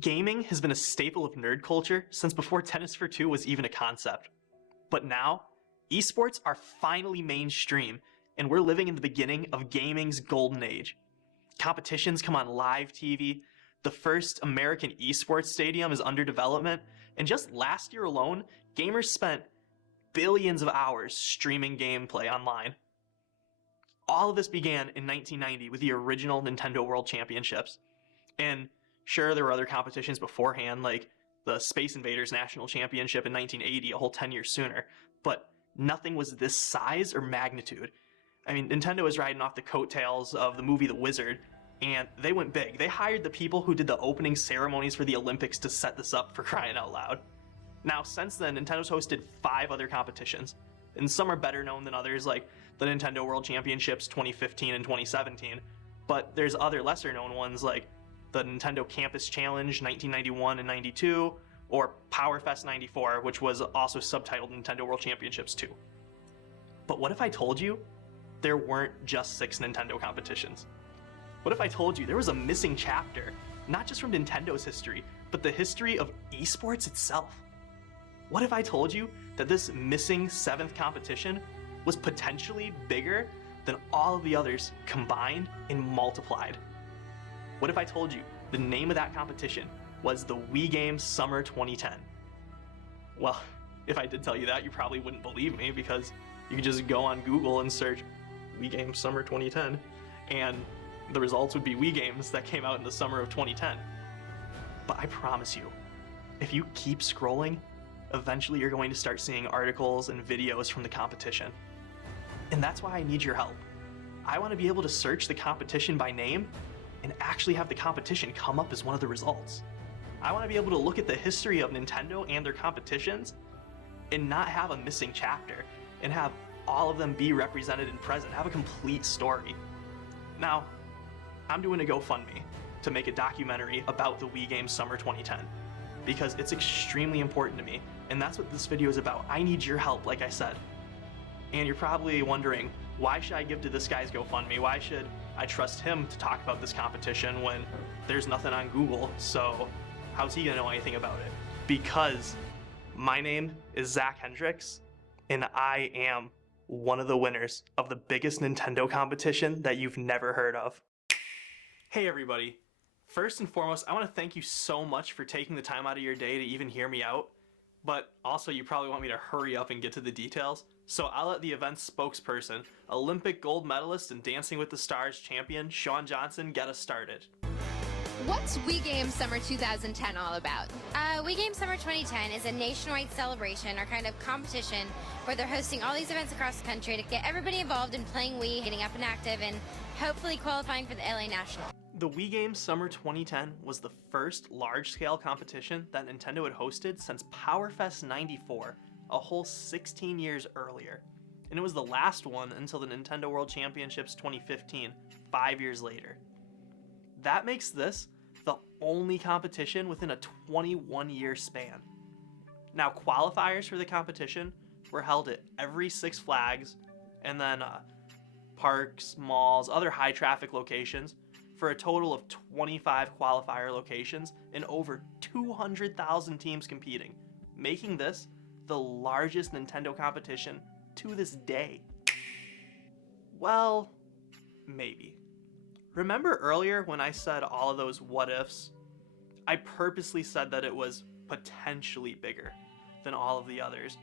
Gaming has been a staple of nerd culture since before Tennis for Two was even a concept. But now, esports are finally mainstream, and we're living in the beginning of gaming's golden age. Competitions come on live TV, the first American esports stadium is under development, and just last year alone, gamers spent billions of hours streaming gameplay online. All of this began in 1990 with the original Nintendo World Championships. And sure, there were other competitions beforehand, like the Space Invaders National Championship in 1980, a whole 10 years sooner, but nothing was this size or magnitude. I mean, Nintendo was riding off the coattails of the movie The Wizard, and they went big. They hired the people who did the opening ceremonies for the Olympics to set this up, for crying out loud. Now, since then, Nintendo's hosted 5 other competitions, and some are better known than others, like the Nintendo World Championships 2015 and 2017, but there's other lesser known ones like the Nintendo Campus Challenge 1991 and 92, or PowerFest 94, which was also subtitled Nintendo World Championships 2. But what if I told you there weren't just 6 Nintendo competitions? What if I told you there was a missing chapter, not just from Nintendo's history, but the history of esports itself? What if I told you that this missing 7th competition was potentially bigger than all of the others combined and multiplied? What if I told you the name of that competition was the Wii Games Summer 2010? Well, if I did tell you that, you probably wouldn't believe me, because you could just go on Google and search Wii Games Summer 2010, and the results would be Wii Games that came out in the summer of 2010. But I promise you, if you keep scrolling, eventually you're going to start seeing articles and videos from the competition. And that's why I need your help. I want to be able to search the competition by name and actually have the competition come up as one of the results. I want to be able to look at the history of Nintendo and their competitions and not have a missing chapter, and have all of them be represented and present, have a complete story. Now, I'm doing a GoFundMe to make a documentary about the Wii Games Summer 2010, because it's extremely important to me, and that's what this video is about. I need your help, like I said. And you're probably wondering, why should I give to this guy's GoFundMe? Why should I trust him to talk about this competition when there's nothing on Google? So how's he gonna know anything about it? Because my name is Zach Hendricks, and I am one of the winners of the biggest Nintendo competition that you've never heard of. Hey everybody, first and foremost, I want to thank you so much for taking the time out of your day to even hear me out, but also you probably want me to hurry up and get to the details, so I'll let the event's spokesperson, Olympic gold medalist and Dancing with the Stars champion, Sean Johnson, get us started. What's Wii Games Summer 2010 all about? Wii Games Summer 2010 is a nationwide celebration, or kind of competition, where they're hosting all these events across the country to get everybody involved in playing Wii, getting up and active, and hopefully qualifying for the LA National. The Wii Games Summer 2010 was the first large-scale competition that Nintendo had hosted since PowerFest 94, a whole 16 years earlier. And it was the last one until the Nintendo World Championships 2015, 5 years later. That makes this the only competition within a 21-year span. Now, qualifiers for the competition were held at every Six Flags, and then parks, malls, other high-traffic locations, for a total of 25 qualifier locations and over 200,000 teams competing, making this the largest Nintendo competition to this day. Well, maybe. Remember earlier when I said all of those what ifs? I purposely said that it was potentially bigger than all of the others.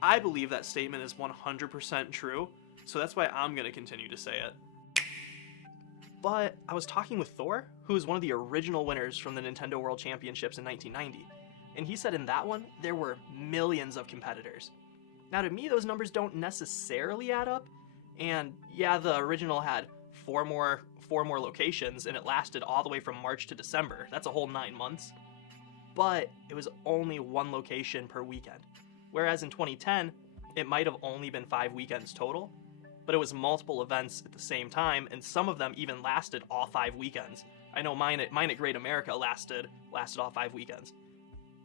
I believe that statement is 100% true, so that's why I'm going to continue to say it. But I was talking with Thor, who is one of the original winners from the Nintendo World Championships in 1990, and he said in that one, there were millions of competitors. Now to me, those numbers don't necessarily add up, and yeah, the original had four more locations, and it lasted all the way from March to December. That's a whole 9 months. But it was only 1 location per weekend, whereas in 2010, it might have only been 5 weekends total, but it was multiple events at the same time, and some of them even lasted all 5 weekends. I know mine at Great America lasted all 5 weekends.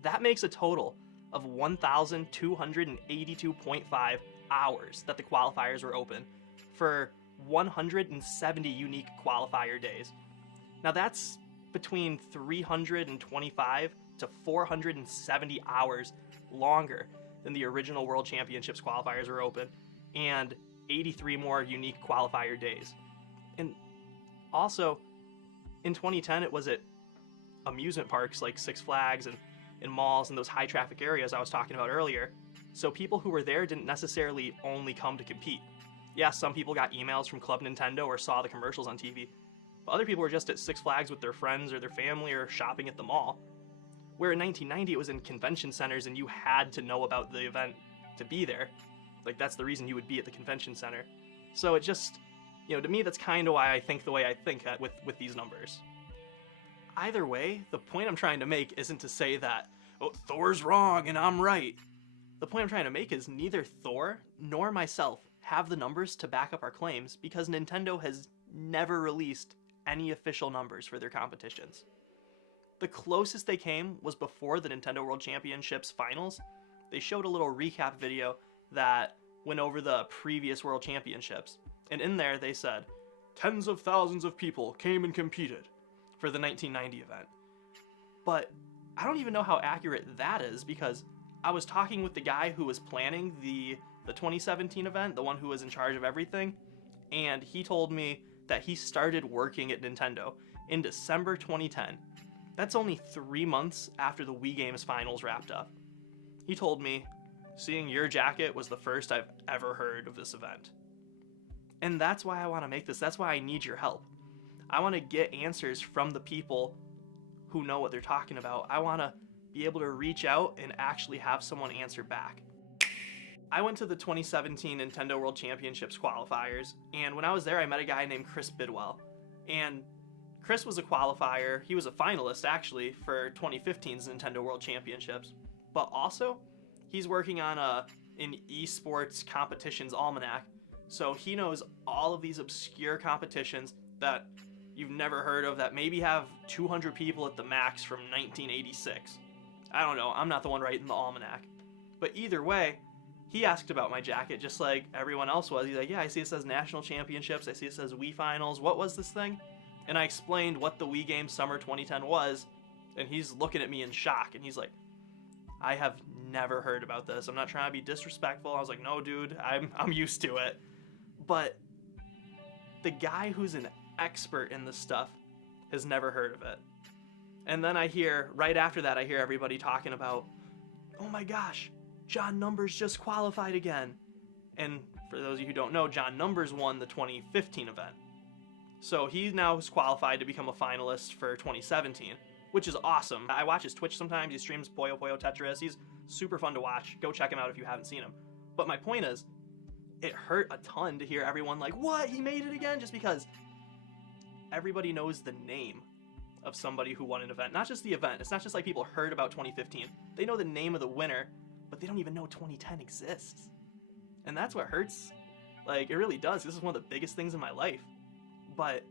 That makes a total of 1,282.5 hours that the qualifiers were open for 170 unique qualifier days. Now that's between 325 to 470 hours longer than the original World Championships qualifiers were open, and 83 more unique qualifier days. And also, in 2010, it was at amusement parks like Six Flags and in malls and those high traffic areas I was talking about earlier. So people who were there didn't necessarily only come to compete. Yeah, some people got emails from Club Nintendo or saw the commercials on TV, but other people were just at Six Flags with their friends or their family or shopping at the mall. Where in 1990 it was in convention centers and you had to know about the event to be there. Like, that's the reason you would be at the convention center. So it just, to me, that's kind of why I think the way I think with these numbers. Either way, the point I'm trying to make isn't to say that, oh, Thor's wrong and I'm right. The point I'm trying to make is neither Thor nor myself have the numbers to back up our claims because Nintendo has never released any official numbers for their competitions. The closest they came was before the Nintendo World Championships finals. They showed a little recap video that went over the previous World Championships. And in there they said, tens of thousands of people came and competed for the 1990 event. But I don't even know how accurate that is because I was talking with the guy who was planning the 2017 event, the one who was in charge of everything, and he told me that he started working at Nintendo in December 2010. That's only 3 months after the Wii Games finals wrapped up. He told me, seeing your jacket was the first I've ever heard of this event. And that's why I want to make this. That's why I need your help. I want to get answers from the people who know what they're talking about. I want to be able to reach out and actually have someone answer back. I went to the 2017 Nintendo World Championships qualifiers, and when I was there, I met a guy named Chris Bidwell. And Chris was a qualifier. He was a finalist, actually, for 2015's Nintendo World Championships. But also, he's working on an eSports competitions almanac. So he knows all of these obscure competitions that you've never heard of that maybe have 200 people at the max from 1986. I don't know, I'm not the one writing the almanac. But either way, he asked about my jacket just like everyone else was. He's like, yeah, I see it says National Championships, I see it says Wii Finals, what was this thing? And I explained what the Wii Games Summer 2010 was, and he's looking at me in shock, and he's like, I have never heard about this. I'm not trying to be disrespectful. I was like, no, dude, I'm used to it. But the guy who's an expert in this stuff has never heard of it. And then right after that, I hear everybody talking about, oh my gosh, John Numbers just qualified again. And for those of you who don't know, John Numbers won the 2015 event. So he now is qualified to become a finalist for 2017, which is awesome. I watch his Twitch sometimes. He streams Puyo Puyo Tetris. He's super fun to watch. Go check him out if you haven't seen him. But my point is, it hurt a ton to hear everyone like, what, he made it again? Just because everybody knows the name of somebody who won an event. Not just the event. It's not just like people heard about 2015. They know the name of the winner, but they don't even know 2010 exists. And that's what hurts. Like, it really does. This is one of the biggest things in my life. But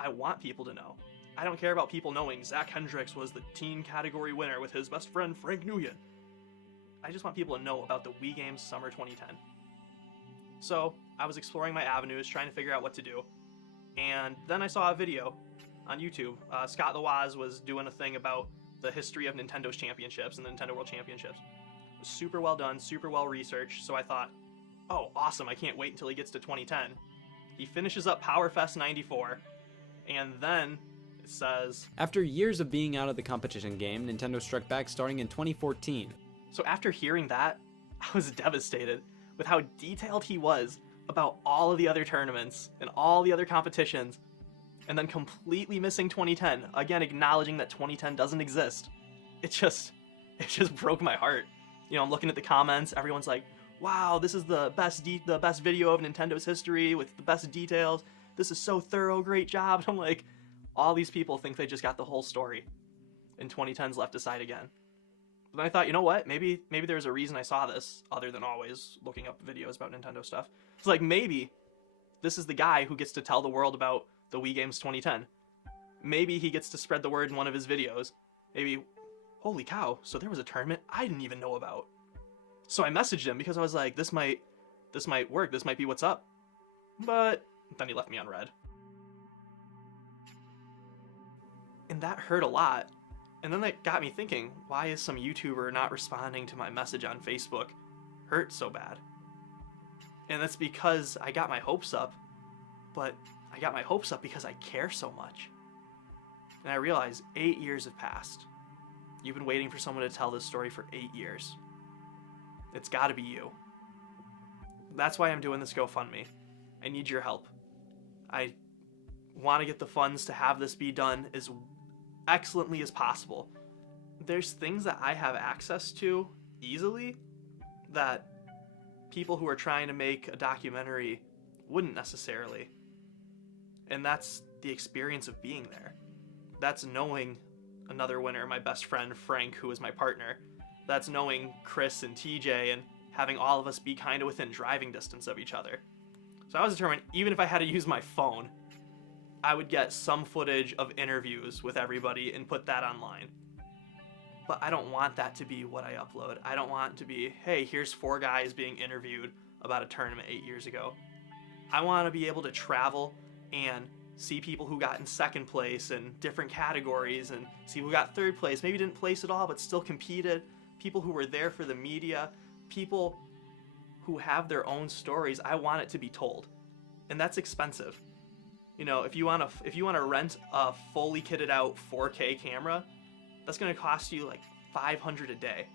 I want people to know. I don't care about people knowing Zach Hendricks was the teen category winner with his best friend Frank Nguyen. I just want people to know about the Wii Games Summer 2010. So I was exploring my avenues, trying to figure out what to do. And then I saw a video on YouTube. Scott the Woz was doing a thing about the history of Nintendo's championships and the Nintendo World Championships. It was super well done, super well researched, so I thought, oh, awesome, I can't wait until he gets to 2010. He finishes up PowerFest 94, and then it says, after years of being out of the competition game, Nintendo struck back starting in 2014. So after hearing that, I was devastated with how detailed he was about all of the other tournaments and all the other competitions, and then completely missing 2010, again acknowledging that 2010 doesn't exist. It just broke my heart. I'm looking at the comments, everyone's like, wow, this is the best video of Nintendo's history with the best details. This is so thorough, great job. I'm like, all these people think they just got the whole story, and 2010's left aside again. But then I thought, you know what? Maybe there's a reason I saw this, other than always looking up videos about Nintendo stuff. It's like, maybe this is the guy who gets to tell the world about the Wii Games 2010. Maybe he gets to spread the word in one of his videos. Maybe, holy cow, so there was a tournament I didn't even know about. So I messaged him because I was like, this might work, this might be what's up. But then he left me on red. And that hurt a lot. And then that got me thinking, why is some YouTuber not responding to my message on Facebook hurt so bad? And that's because I got my hopes up, but I got my hopes up because I care so much. And I realized 8 years have passed. You've been waiting for someone to tell this story for 8 years. It's gotta be you. That's why I'm doing this GoFundMe. I need your help. I want to get the funds to have this be done as excellently as possible. There's things that I have access to easily that people who are trying to make a documentary wouldn't necessarily. And that's the experience of being there. That's knowing another winner, my best friend Frank, who is my partner. That's knowing Chris and TJ and having all of us be kind of within driving distance of each other. So I was determined, even if I had to use my phone, I would get some footage of interviews with everybody and put that online. But I don't want that to be what I upload. I don't want it to be, hey, here's 4 guys being interviewed about a tournament 8 years ago. I want to be able to travel and see people who got in second place in different categories and see who got third place, maybe didn't place at all but still competed, people who were there for the media, people who have their own stories. I want it to be told. And that's expensive. You know, if you want to rent a fully kitted out 4K camera, that's going to cost you like $500 a day.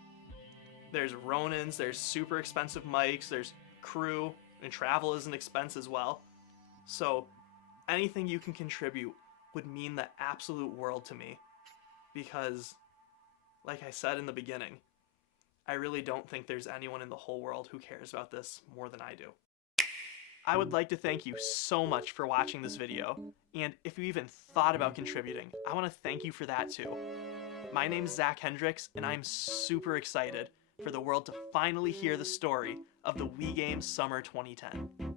There's Ronins, there's super expensive mics, there's crew, and travel is an expense as well. So anything you can contribute would mean the absolute world to me, because like I said in the beginning, I really don't think there's anyone in the whole world who cares about this more than I do. I would like to thank you so much for watching this video, and if you even thought about contributing, I want to thank you for that too. My name's Zach Hendricks, and I'm super excited for the world to finally hear the story of the Wii Games Summer 2010.